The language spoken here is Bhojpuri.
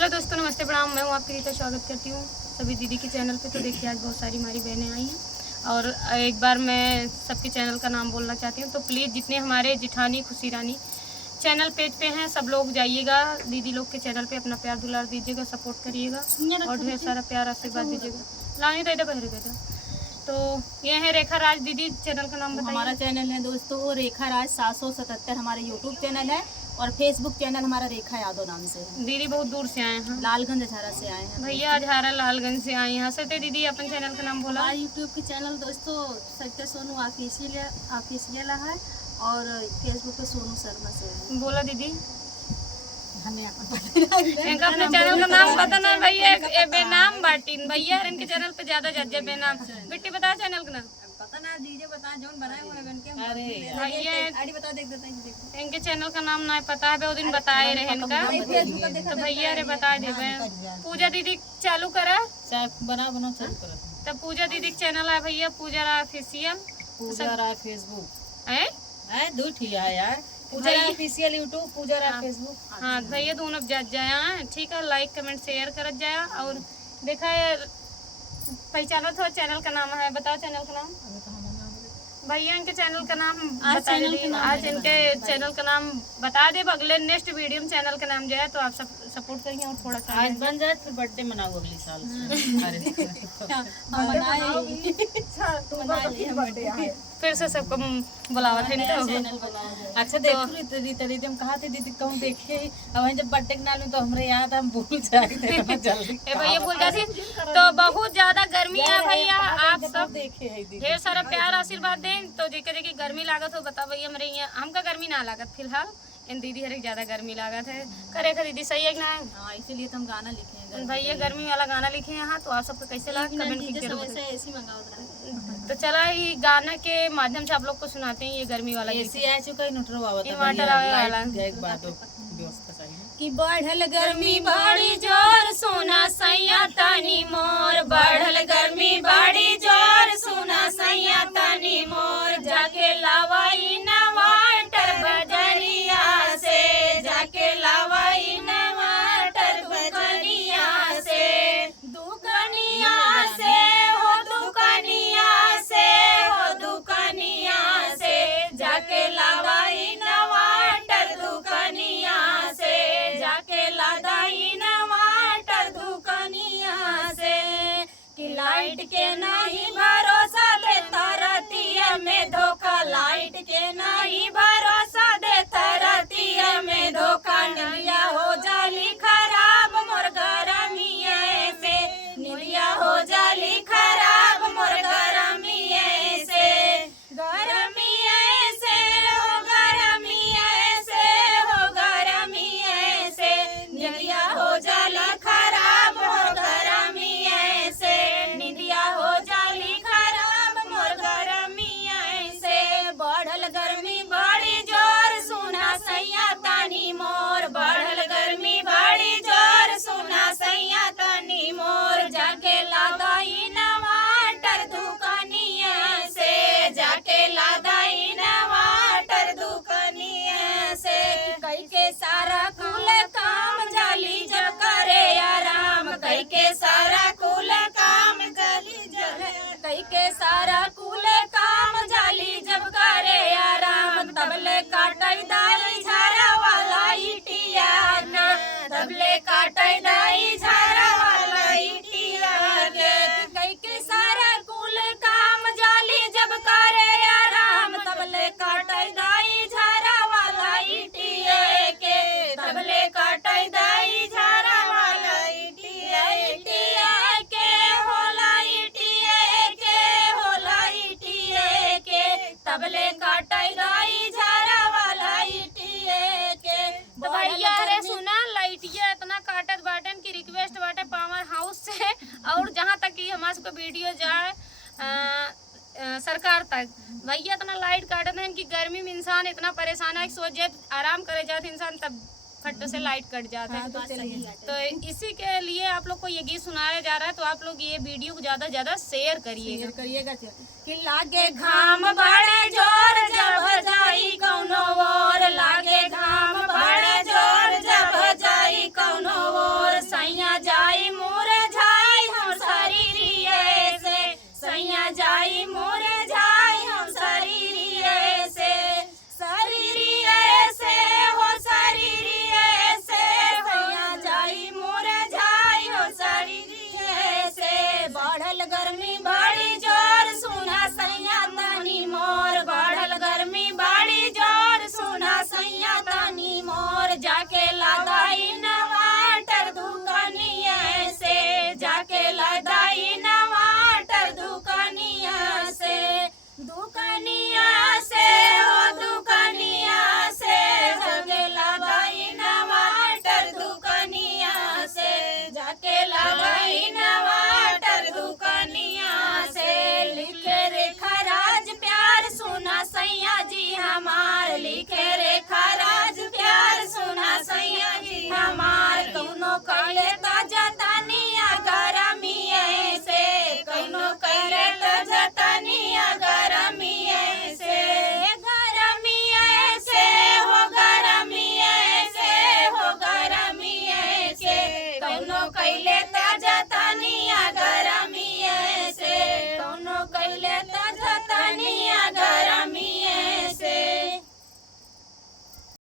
हेलो दोस्तों, नमस्ते, प्रणाम। मैं हूँ आपकी रीता, स्वागत करती हूँ सभी दीदी के चैनल पे। तो देखिए आज बहुत सारी हमारी बहनें आई हैं और एक बार मैं सबके चैनल का नाम बोलना चाहती हूँ। तो प्लीज़ जितने हमारे जिठानी खुशी रानी चैनल पेज पे हैं सब लोग जाइएगा, दीदी लोग के चैनल पे अपना प्यार दुलार दीजिएगा, सपोर्ट करिएगा और ढेर सारा प्यार आशीर्वाद दीजिएगा। लानी तो इधर बहरे बेटा। तो ये है रेखा राज दीदी, चैनल का नाम बताइए। हमारा चैनल है दोस्तों रेखा राज 777 हमारा यूट्यूब चैनल है और फेसबुक चैनल हमारा रेखा यादव नाम से है। दीदी बहुत दूर से आए हैं, लालगंज अझारा से आए हैं। भैया अझारा लालगंज से आए हैं। सत्य दीदी अपन चैनल का नाम बोला। हमारा यूट्यूब के चैनल दोस्तों सत्य सोनू ऑफिशियल है और फेसबुक पे सोनू शर्मा से है। बोला दीदी, हमें इनका अपने चैनल का नाम पता ना भैया, बेनाम बाटीन भैया इनके चैनल पे ज्यादा जज्जे बेनाम। बिट्टी बता चैनल का नाम पता ना दीजिए, बता जो बनाए हुए हैं इनके। अरे भैया आईडी बता देख देते हैं। इनके चैनल का नाम ना पता है, वो दिन बताए रहे इनका। तो भैया रे बता देवे। पूजा दीदी चालू करा, बना चालू करो। तब पूजा दीदी का चैनल है भैया, पूजा राय ऑफिशियल। पूजा राय फेसबुक है दो ठिया है यार, पूजा राय ऑफिशियल यूट्यूब, पूजा राय फेसबुक। हाँ भैया दोनों जज जाया, ठीक है। लाइक कमेंट शेयर कर जाया और देखा है पहचानो थोड़ा चैनल का नाम है, बताओ चैनल का नाम भैया। इनके चैनल का नाम बता दे, आज इनके चैनल का नाम बता दे। अगले नेक्स्ट वीडियो में चैनल का नाम जाए तो आप सब सपोर्ट करिए और थोड़ा सा आज बन जाए फिर बर्थडे मनाओ अगले साल। फिर से सबको बुलावा थे अच्छा देखो रीता हम कहा थे दीदी कहूँ देखे अब जब बर्थडे के नाल में तो हमरे याद हम भूल जाए भैया भूल जाती। तो बहुत ज्यादा गर्मी है भैया, आप सब देखे ढेर सारा प्यार आशीर्वाद दें। तो जेके गर्मी लागत हो बता भैया, मेरे यहाँ हमका गर्मी ना लागत फिलहाल, इन दीदी हर ज्यादा गर्मी लागत है। करे खा दीदी सही है कि ना? हाँ इसीलिए तो हम गाना लिखे हैं भैया गर्मी वाला गाना लिखे हैं यहाँ। तो आप सबको कैसे लगा कमेंट कीजिए। तो चला ये गाना के माध्यम से आप लोग को सुनाते हैं ये गर्मी वाला एसी आ चुका है न्यूट्रल वाला इन्वर्टर आवे वाला एक बात व्यवस्था चाहिए कि बढ़ल गर्मी बड़ी जोर सुना सैया तनी मोर, बढ़ल गर्मी बड़ी जोर सुना सैया तनी मोर, जाके लावाई नवाटर बजरिया से, जाके लावाई नवाटर बजरिया से, दुकनिया से हो दुकनिया से, हो दुकनिया से, जाके लावाई नवाटर दुकनिया से, जाके लादाई नवाटर दुकनिया से। कि लाइट के नहीं भरोसा देता रतिया में धोखा, लाइट के नहीं भरोसा देता रतिया में धोखा, निलिया हो जाली खराब मोर गरमिया से, निलिया हो जाली खराब मोर गरमिया से, गरमिया से हो गरमिया से, हो गरमिया से, निलिया हो जाली खराब मोर गरमिया से, निलिया हो जाली खराब मोर गरमिया से। बढ़ल गर्मी बड़ी जोर सुना सैया तनी मोर, बढ़ल गर्मी बड़ी जोर सुना सैया तनी मोर, जाके लादाई नवाटर दुकनिया से, जाके लादाई नवाटर दुकनिया से। कई के सारा कुल काम जाली जब करे आराम, कई के सारा कुल काम जाली जब, कई के सारा कुल काम जाली जब करे आराम, तबले काटई दाई झारा वाला इटिया ना, तबले काटई दाई झारा वाला इटिया के। कई के सारा कुल काम जाली जब करे आराम, तबले काटई दाई झारा वाला इटिया के, तबले काटई दाई झारा वाला इटिया के, होला इटिया के, होला इटिया के, तबले काटई दाई झारा वाला इटिया के। तो भैया रे सुना, लाइटिया इतना काटत बाटन की रिक्वेस्ट बाटे पावर हाउस से, और जहाँ तक कि हमारे सबको वीडियो जाए सरकार तक, भैया इतना लाइट काटते हैं कि गर्मी में इंसान इतना परेशान है कि सोचे आराम करे जाते इंसान तब फट से लाइट कट जाता है। तो इसी के लिए आप लोग को ये गीत सुनाया जा रहा है। तो आप लोग ये वीडियो को ज्यादा ज्यादा शेयर करिएगा कि लागे घाम बड़े जोर जब जाई कौनो और, लागे घाम